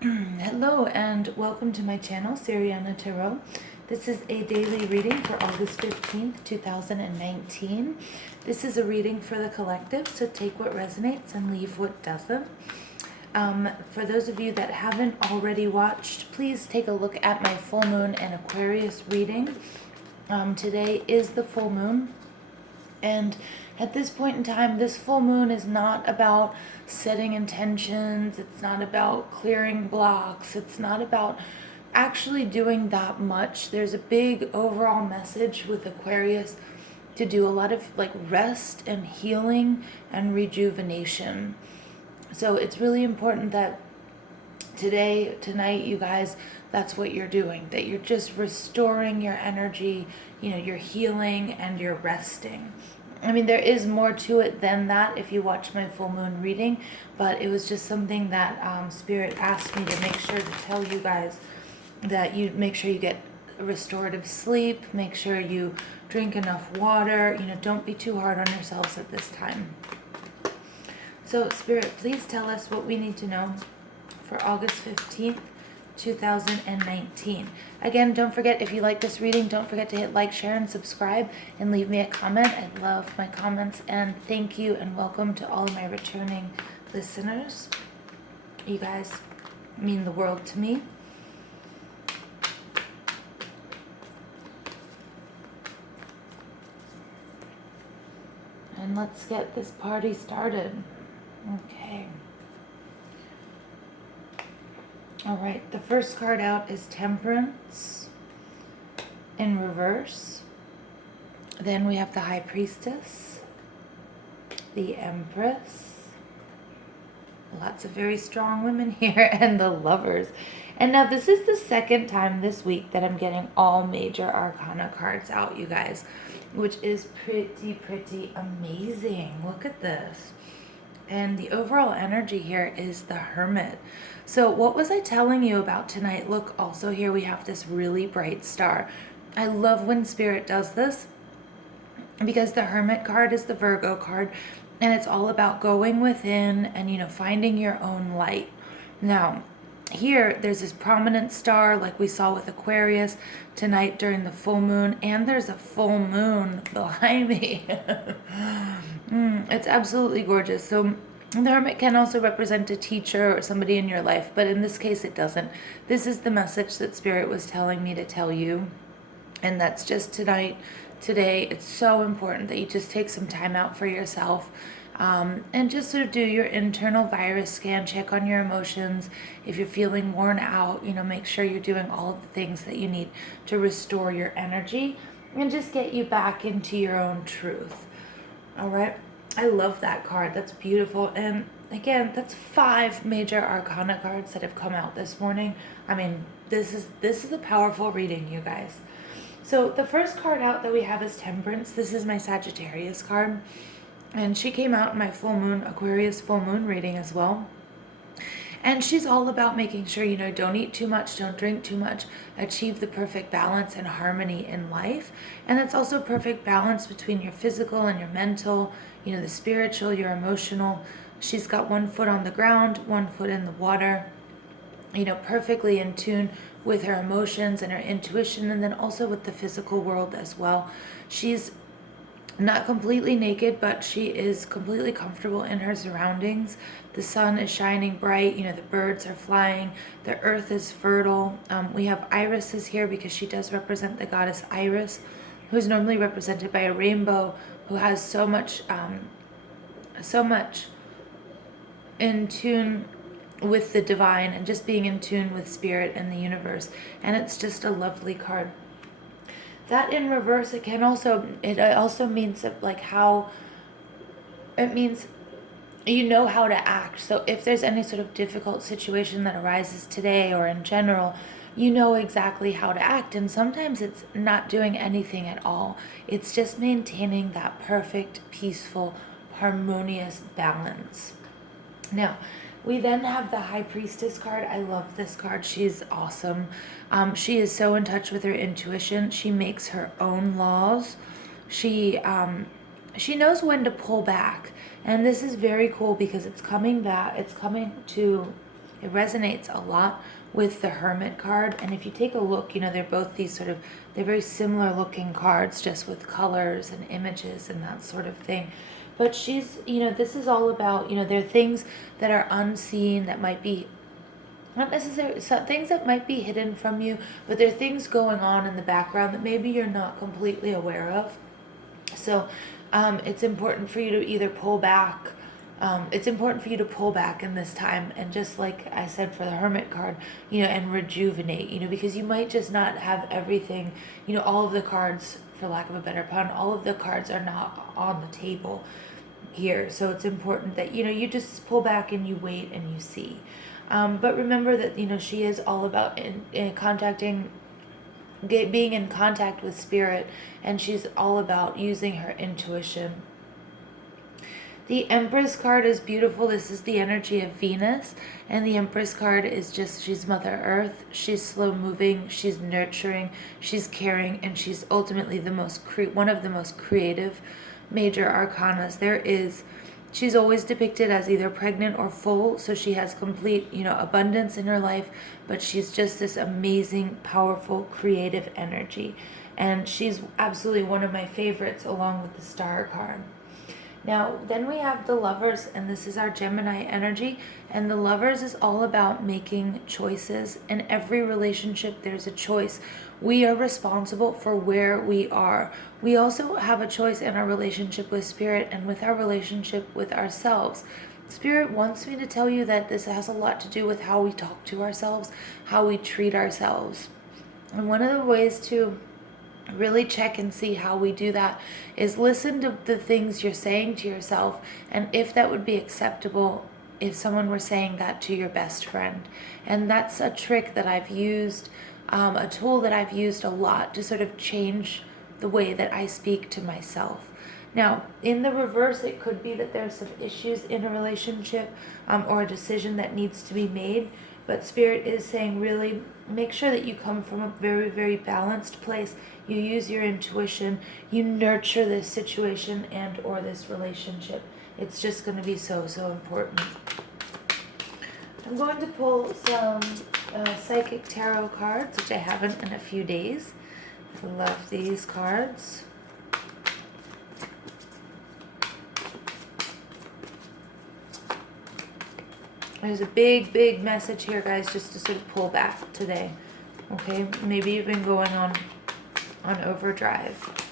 Hello and welcome to my channel, Siriana Tarot. This is a daily reading for August 15th, 2019. This is a reading for the collective, so take what resonates and leave what doesn't. For those of you that haven't already watched, please take a look at my full moon and Aquarius reading. Today is the full moon. And at this point in time, this full moon is not about setting intentions. It's not about clearing blocks. It's not about actually doing that much. There's a big overall message with Aquarius to do a lot of like rest and healing and rejuvenation. So it's really important that tonight, you guys, that's what you're doing, that you're just restoring your energy, you're healing and you're resting. I mean, there is more to it than that if you watch my full moon reading, but it was just something that Spirit asked me to make sure to tell you guys, that you make sure you get restorative sleep, make sure you drink enough water, don't be too hard on yourselves at this time. So Spirit, please tell us what we need to know for August 15th, 2019. Again, don't forget, if you like this reading, don't forget to hit like, share, and subscribe, and leave me a comment. I love my comments, and thank you and welcome to all of my returning listeners. You guys mean the world to me. And let's get this party started. Okay. All right, the first card out is Temperance in reverse. Then we have the High Priestess, the Empress, lots of very strong women here, and the Lovers. And now this is the second time this week that I'm getting all major arcana cards out, you guys, which is pretty amazing. Look at this. And the overall energy here is the Hermit. So what was I telling you about tonight? Look, also here we have this really bright star. I love when Spirit does this because the Hermit card is the Virgo card, and it's all about going within and, finding your own light. Now, here there's this prominent star like we saw with Aquarius tonight during the full moon, and there's a full moon behind me. It's absolutely gorgeous. So the Hermit can also represent a teacher or somebody in your life, but in this case it doesn't. This is the message that Spirit was telling me to tell you, and that's just today. It's so important that you just take some time out for yourself, and just sort of do your internal virus scan, check on your emotions. If you're feeling worn out, make sure you're doing all of the things that you need to restore your energy and just get you back into your own truth. All right. I love that card. That's beautiful. And again, that's 5 major arcana cards that have come out this morning. I mean, this is a powerful reading, you guys. So the first card out that we have is Temperance. This is my Sagittarius card, and she came out in my full moon Aquarius full moon reading as well. And she's all about making sure, don't eat too much, don't drink too much, achieve the perfect balance and harmony in life. And that's also perfect balance between your physical and your mental, the spiritual, your emotional. She's got one foot on the ground, one foot in the water, perfectly in tune with her emotions and her intuition, and then also with the physical world as well. She's not completely naked, but she is completely comfortable in her surroundings. The sun is shining bright, the birds are flying, the earth is fertile. We have irises here because she does represent the goddess Iris, who's normally represented by a rainbow, who has so much in tune with the divine and just being in tune with Spirit and the universe. And it's just a lovely card. That in reverse, it also means that, like, how it means how to act. So if there's any sort of difficult situation that arises today or in general, exactly how to act. And sometimes it's not doing anything at all. It's just maintaining that perfect, peaceful, harmonious balance. Now, we then have the High Priestess card. I love this card. She's awesome. She is so in touch with her intuition. She makes her own laws. She knows when to pull back. And this is very cool because it's coming back. It's coming to it resonates a lot with the Hermit card. And if you take a look, they're both these sort of, they're very similar looking cards, just with colors and images and that sort of thing. But she's, this is all about, there are things that are unseen that might be not necessarily some things that might be hidden from you, but there are things going on in the background that maybe you're not completely aware of. So it's important for you to either pull back. It's important for you to pull back in this time, and just like I said for the Hermit card, and rejuvenate, because you might just not have everything, all of the cards, for lack of a better pun, all of the cards are not on the table here. So it's important that, you just pull back and you wait and you see. But remember that, she is all about being in contact with spirit, and she's all about using her intuition. The Empress card is beautiful. This is the energy of Venus, and the Empress card is just, she's Mother Earth. She's slow moving, she's nurturing, she's caring, and she's ultimately one of the most creative major arcanas there is. She's always depicted as either pregnant or full, so she has complete, abundance in her life, but she's just this amazing, powerful, creative energy. And she's absolutely one of my favorites, along with the Star card. Now, then we have the Lovers, and this is our Gemini energy. And the Lovers is all about making choices. In every relationship, there's a choice. We are responsible for where we are. We also have a choice in our relationship with Spirit and with our relationship with ourselves. Spirit wants me to tell you that this has a lot to do with how we talk to ourselves, how we treat ourselves. And one of the ways to really check and see how we do that is listen to the things you're saying to yourself, and if that would be acceptable if someone were saying that to your best friend. And that's a trick that I've used, a tool that I've used a lot to sort of change the way that I speak to myself. Now, in the reverse, it could be that there's some issues in a relationship, or a decision that needs to be made. But Spirit is saying, really make sure that you come from a very, very balanced place. You use your intuition. You nurture this situation and or this relationship. It's just going to be so, so important. I'm going to pull some Psychic Tarot cards, which I haven't in a few days. I love these cards. There's a big, big message here, guys, just to sort of pull back today. Okay, maybe you've been going on overdrive.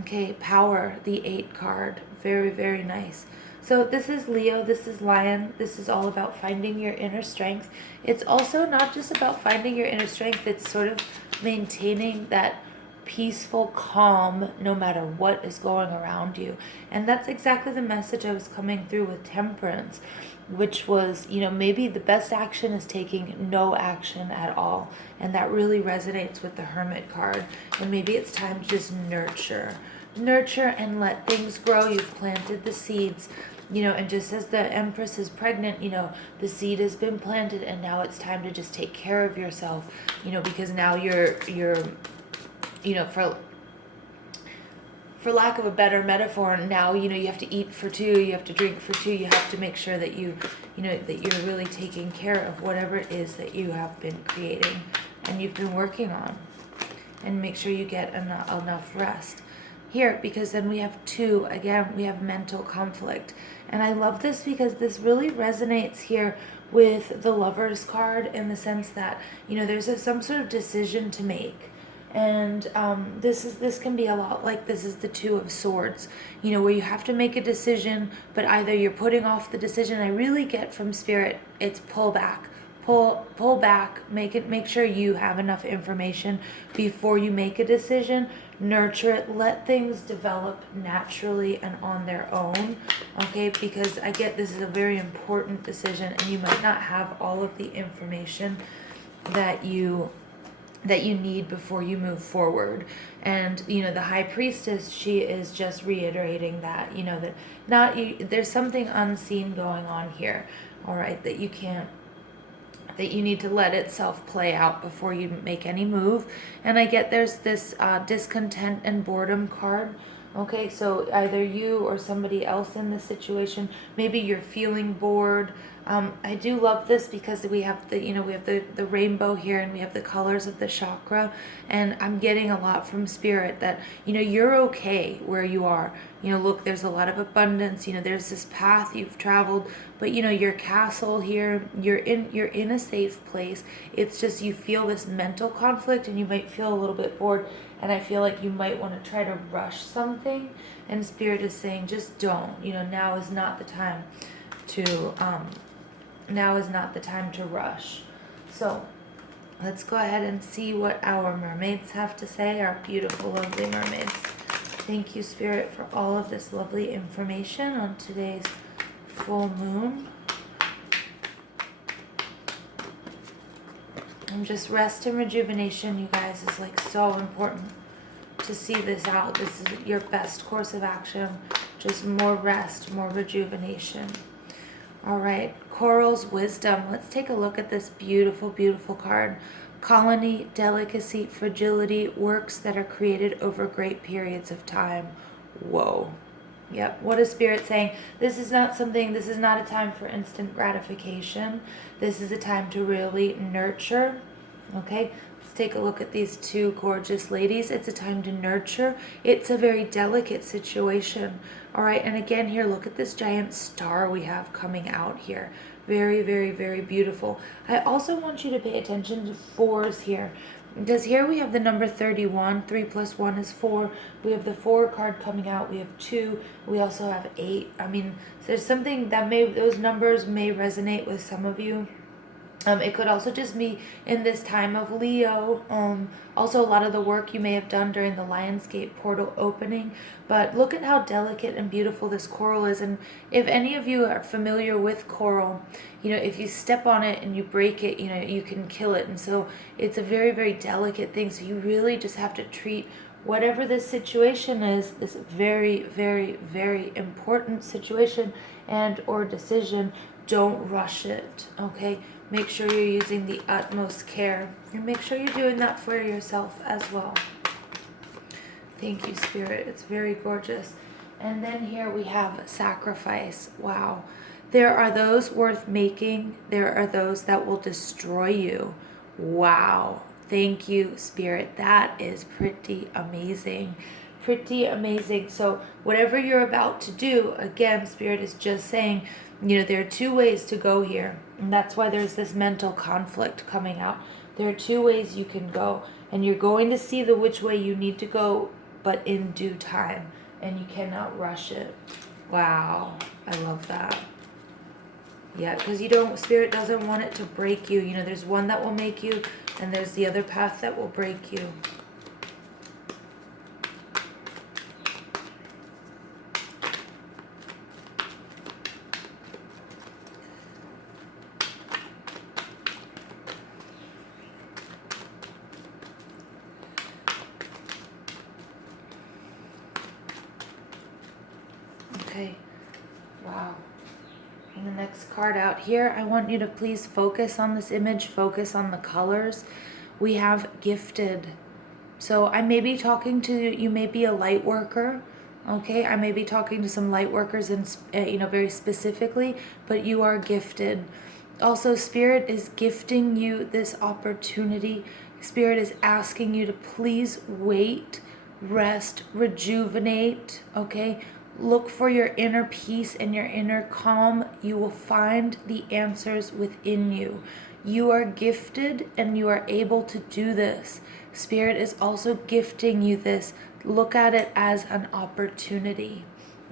Okay, Power, the 8 card. Very, very nice. So this is Leo, this is Lion. This is all about finding your inner strength. It's also not just about finding your inner strength. It's sort of maintaining that peaceful calm no matter what is going around you. And that's exactly the message I was coming through with Temperance, which was, maybe the best action is taking no action at all. And that really resonates with the Hermit card. And maybe it's time to just nurture and let things grow. You've planted the seeds, and just as the Empress is pregnant, the seed has been planted, and now it's time to just take care of yourself, because now you're for lack of a better metaphor, now, you have to eat for two, you have to drink for two, you have to make sure that that you're really taking care of whatever it is that you have been creating and you've been working on, and make sure you get enough rest here, because then we have 2, again, we have mental conflict. And I love this because this really resonates here with the Lovers card, in the sense that, there's some sort of decision to make. And this can be a lot like, this is the 2 of Swords, where you have to make a decision, but either you're putting off the decision. I really get from Spirit, it's pull back, make sure you have enough information before you make a decision. Nurture it, let things develop naturally and on their own. Okay, because I get this is a very important decision, and you might not have all of the information that you need before you move forward. And the High Priestess, she is just reiterating that, that there's something unseen going on here, all right, that you need to let itself play out before you make any move. And I get there's this discontent and boredom card. Okay, so either you or somebody else in this situation, maybe you're feeling bored, I do love this because we have the, we have the rainbow here, and we have the colors of the chakra, and I'm getting a lot from spirit that, you're okay where you are. Look, there's a lot of abundance, there's this path you've traveled, but your castle here, you're in a safe place. It's just you feel this mental conflict, and you might feel a little bit bored, and I feel like you might want to try to rush something, and spirit is saying just don't. Now is not the time to rush. So let's go ahead and see what our mermaids have to say, our beautiful, lovely mermaids. Thank you, Spirit, for all of this lovely information on today's full moon. And just rest and rejuvenation, you guys, is like so important to see this out. This is your best course of action. Just more rest, more rejuvenation. All right, Coral's Wisdom. Let's take a look at this beautiful, beautiful card. Colony, delicacy, fragility, works that are created over great periods of time. Whoa. Yep, what is Spirit saying? This is not a time for instant gratification. This is a time to really nurture. Okay, let's take a look at these two gorgeous ladies. It's a time to nurture. It's a very delicate situation. All right, and again here, look at this giant star we have coming out here. Very, very, very beautiful. I also want you to pay attention to fours here, because here we have the number 31. 3 plus 1 is 4. We have the 4 card coming out. We have 2. We also have 8. I mean, there's something that those numbers may resonate with some of you. It could also just be in this time of Leo. Also, a lot of the work you may have done during the Lionsgate portal opening. But look at how delicate and beautiful this coral is. And if any of you are familiar with coral, if you step on it and you break it, you can kill it. And so it's a very, very delicate thing. So you really just have to treat whatever this situation is, this very, very, very important situation and or decision. Don't rush it, okay? Make sure you're using the utmost care, and make sure you're doing that for yourself as well. Thank you, Spirit. It's very gorgeous. And then here we have sacrifice. Wow. There are those worth making. There are those that will destroy you. Wow. Thank you, Spirit. That is pretty amazing. Pretty amazing. So whatever you're about to do, again, Spirit is just saying, there are 2 ways to go here. And that's why there's this mental conflict coming out. There are 2 ways you can go. And you're going to see which way you need to go, but in due time. And you cannot rush it. Wow. I love that. Yeah, because Spirit doesn't want it to break you. There's one that will make you, and there's the other path that will break you. Okay, wow. And the next card out here, I want you to please focus on this image, focus on the colors. We have gifted. So I may be talking to you, may be a light worker, okay? I may be talking to some light workers and very specifically, but you are gifted. Also, Spirit is gifting you this opportunity. Spirit is asking you to please wait, rest, rejuvenate, okay? Look for your inner peace and your inner calm. You will find the answers within you. You are gifted and you are able to do this. Spirit is also gifting you this. Look at it as an opportunity.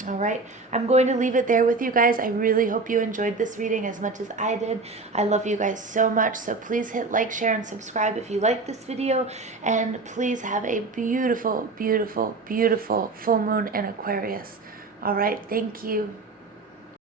All right, I'm going to leave it there with you guys. I really hope you enjoyed this reading as much as I did. I love you guys so much. So please hit like, share, and subscribe if you like this video. And please have a beautiful, beautiful, beautiful full moon in Aquarius. All right, thank you.